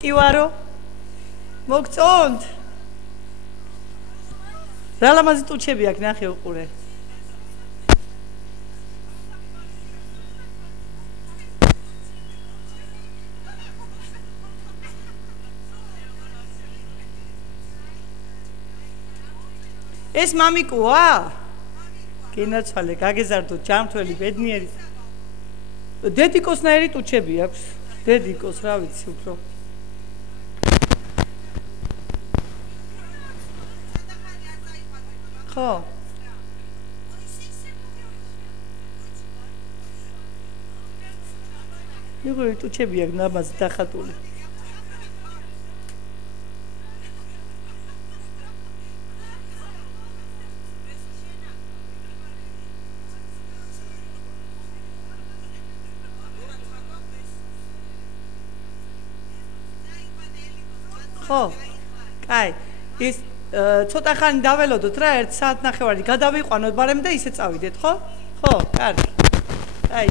ივარო მოგწონთ რა ლამაზი ტუჩები აქვს ნახე უყურე ეს მამიკოა გენაცვალე გაგეზარდო ჯამთველი ბედნიერი დედიკოსნაირი ტუჩები აქვს დედიკოს რა ვიცი უფრო ხო იგივე ტუჩები აქვს ნაბაზი დახატული ხო კაი ის ცოტა ხანი დაველოდოთ რა 1 საათ ნახევარი გადავიყვანოთ ბარემ და ისე წავიდეთ ხო? ხო, კარგი. აი,